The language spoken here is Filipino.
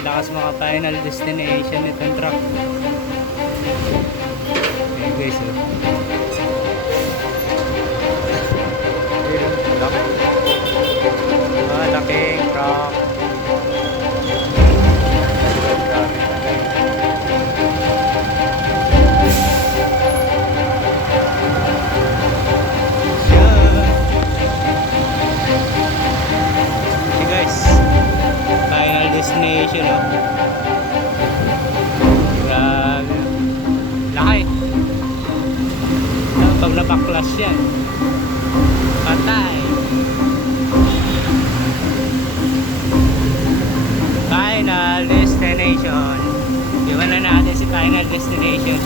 Lakas mga final destination itong truck. Destination oh. Grabe. Laki. Pag napaklas yan. Patay. Final destination. Iwan na natin si final destination.